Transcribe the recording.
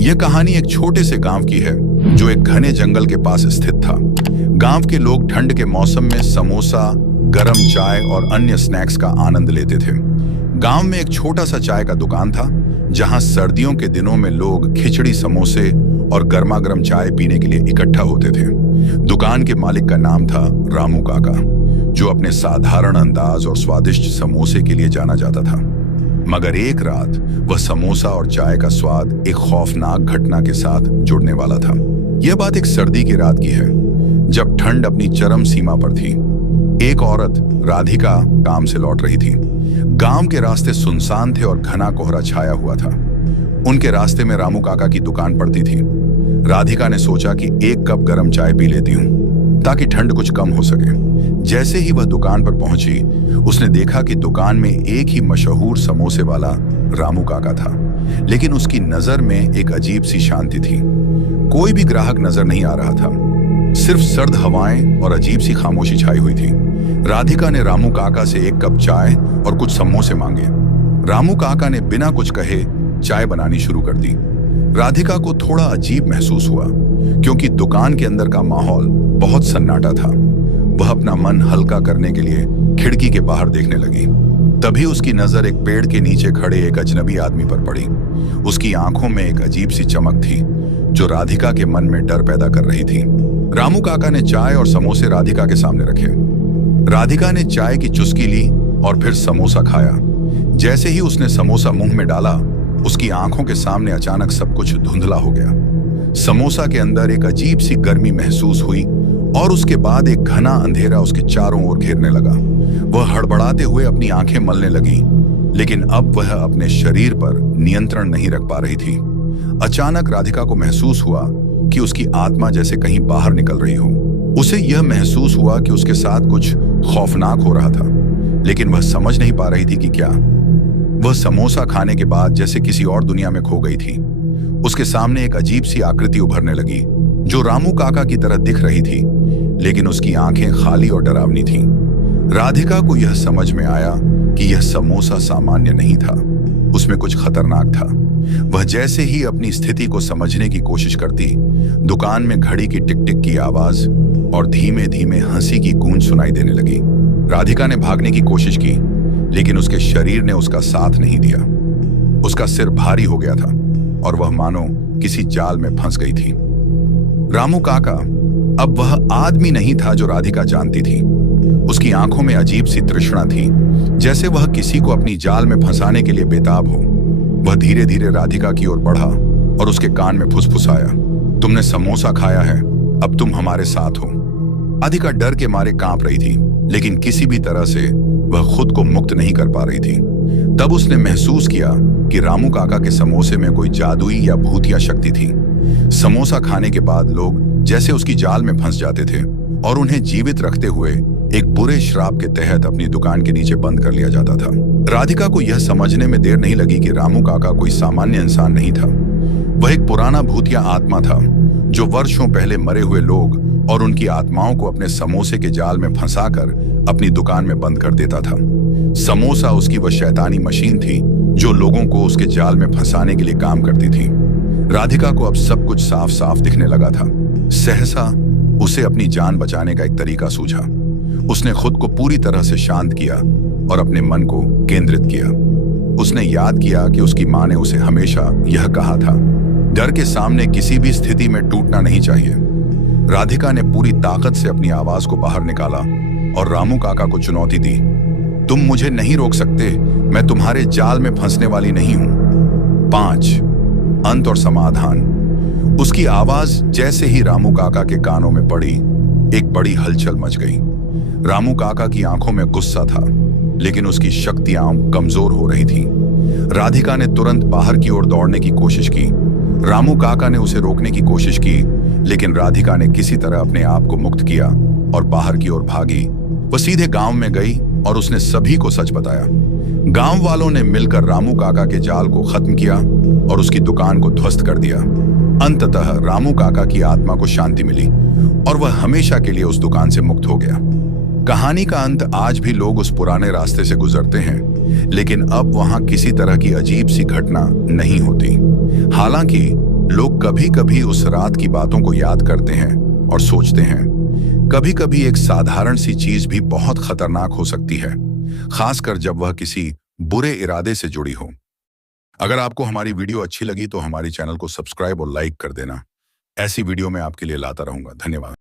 यह कहानी एक छोटे से गांव की है जो एक घने जंगल के पास स्थित था। गांव के लोग ठंड के मौसम में समोसा, गरम चाय और अन्य स्नैक्स का आनंद लेते थे। गांव में एक छोटा सा चाय का दुकान था जहां सर्दियों के दिनों में लोग खिचड़ी, समोसे और गर्मा गर्म चाय पीने के लिए इकट्ठा होते थे। दुकान के मालिक का नाम था रामू काका, जो अपने साधारण अंदाज और स्वादिष्ट समोसे के लिए जाना जाता था। मगर एक रात वह समोसा और चाय का स्वाद एक खौफनाक घटना के साथ जुड़ने वाला था। यह बात एक सर्दी की रात की है, जब ठंड अपनी चरम सीमा पर थी। एक औरत, राधिका, काम से लौट रही थी। गांव के रास्ते सुनसान थे और घना कोहरा छाया हुआ था। उनके रास्ते में रामू काका की दुकान पड़ती थी। राधिका ने सोचा कि एक कप गर्म चाय पी लेती हूँ ताकि ठंड कुछ कम हो सके। जैसे ही वह दुकान पर पहुंची, उसने देखा कि दुकान में एक ही मशहूर समोसे वाला रामू काका था, लेकिन उसकी नजर में एक अजीब सी शांति थी। कोई भी ग्राहक नजर नहीं आ रहा था, सिर्फ सर्द हवाएं और अजीब सी खामोशी छाई हुई थी। राधिका ने रामू काका से एक कप चाय और कुछ समोसे मांगे। रामू काका ने बिना कुछ कहे चाय बनानी शुरू कर दी। राधिका को थोड़ा अजीब महसूस हुआ, क्योंकि दुकान के अंदर का माहौल बहुत सन्नाटा था। वह अपना मन हल्का करने के लिए खिड़की के बाहर देखने लगी। तभी उसकी नजर एक पेड़ के नीचे खड़े एक अजनबी आदमी पर पड़ी। उसकी आंखों में एक अजीब सी चमक थी जो राधिका के मन में डर पैदा कर रही थी। रामू काका ने चाय और समोसे राधिका के सामने रखे। राधिका ने चाय की चुस्की ली और फिर समोसा खाया। जैसे ही उसने समोसा मुंह में डाला, उसकी आंखों के सामने अचानक सब कुछ धुंधला हो गया। समोसा के अंदर एक अजीब सी गर्मी महसूस हुई और उसके बाद एक घना अंधेरा उसके चारों ओर घेरने लगा। वह हड़बड़ाते हुए अपनी आंखें मलने लगी, लेकिन अब वह अपने शरीर पर नियंत्रण नहीं रख पा रही थी। अचानक राधिका को महसूस हुआ कि उसकी आत्मा जैसे कहीं बाहर निकल रही हो। उसे यह महसूस हुआ कि उसके साथ कुछ खौफनाक हो रहा था, लेकिन वह समझ नहीं पा रही थी कि क्या। वह समोसा खाने के बाद जैसे किसी और दुनिया में खो गई थी। उसके सामने एक अजीब सी आकृति उभरने लगी जो रामू काका की तरह दिख रही थी, लेकिन उसकी आंखें खाली और डरावनी थीं। राधिका को यह समझ में आया कि यह समोसा सामान्य नहीं था, उसमें कुछ खतरनाक था। वह जैसे ही अपनी स्थिति को समझने की कोशिश करती, दुकान में घड़ी की टिक टिक की आवाज और धीमे धीमे हंसी की गूंज सुनाई देने लगी। राधिका ने भागने की कोशिश की, लेकिन उसके शरीर ने उसका साथ नहीं दिया। उसका सिर भारी हो गया था और वह मानो किसी जाल में फंस गई थी। रामू काका अब वह आदमी नहीं था जो राधिका जानती थी। उसकी आंखों में अजीब सी तृष्णा थी, जैसे वह किसी को अपनी जाल में फंसाने के लिए बेताब हो। वह धीरे धीरे राधिका की ओर बढ़ा और उसके कान में फुसफुसाया, तुमने समोसा खाया है, अब तुम हमारे साथ हो। राधिका डर के मारे कांप रही थी, लेकिन किसी भी तरह से वह खुद को मुक्त नहीं कर पा रही थी। तब उसने महसूस किया कि रामू काका के समोसे में कोई जादुई या भूतिया शक्ति थी। समोसा खाने के बाद लोग जैसे उसकी जाल में फंस जाते थे और उन्हें जीवित रखते हुए एक बुरे श्राप के तहत अपनी दुकान के नीचे बंद कर लिया जाता था। राधिका को यह समझने में देर नहीं लगी कि रामू काका कोई सामान्य इंसान नहीं था। वह एक पुराना भूतिया आत्मा था जो वर्षों पहले मरे हुए लोग और उनकी आत्माओं को अपने समोसे के जाल में फंसाकर अपनी दुकान में बंद कर देता था। समोसा उसकी वह शैतानी मशीन थी जो लोगों को उसके जाल में फंसाने के लिए काम करती थी। राधिका को अब सब कुछ साफ साफ दिखने लगा था। सहसा उसे अपनी जान बचाने का एक तरीका सूझा। उसने खुद को पूरी तरह से शांत किया और अपने मन को केंद्रित किया। उसने याद किया कि उसकी माँ ने उसे हमेशा यह कहा था, डर के सामने किसी भी स्थिति में टूटना नहीं चाहिए। राधिका ने पूरी ताकत से अपनी आवाज को बाहर निकाला और रामू काका को चुनौती दी, तुम मुझे नहीं रोक सकते, मैं तुम्हारे जाल में फंसने वाली नहीं हूं। 5 अंत और समाधान। उसकी आवाज जैसे ही रामू काका के कानों में पड़ी, एक बड़ी हलचल मच गई। रामू काका की आंखों में गुस्सा था, लेकिन उसकी शक्तियां कमजोर हो रही थीं। राधिका ने तुरंत बाहर की ओर दौड़ने की कोशिश की। रामू काका ने उसे रोकने की कोशिश की, लेकिन राधिका ने किसी तरह अपने आप को मुक्त किया और बाहर की ओर भागी। वह सीधे गांव में गई और उसने सभी को सच बताया। गांव वालों ने मिलकर रामू काका के जाल को खत्म किया और उसकी दुकान को ध्वस्त कर दिया। अंततः रामू काका की आत्मा को शांति मिली और वह हमेशा के लिए उस दुकान से मुक्त हो गया। कहानी का अंत आज भी लोग उस पुराने रास्ते से गुजरते हैं, लेकिन अब वहां किसी तरह की अजीब सी घटना नहीं होती। हालांकि लोग कभी कभी उस रात की बातों को याद करते हैं और सोचते हैं कभी कभी एक साधारण सी चीज भी बहुत खतरनाक हो सकती है, खासकर जब वह किसी बुरे इरादे से जुड़ी हो। अगर आपको हमारी वीडियो अच्छी लगी तो हमारी चैनल को सब्सक्राइब और लाइक कर देना। ऐसी वीडियो मैं आपके लिए लाता रहूंगा। धन्यवाद।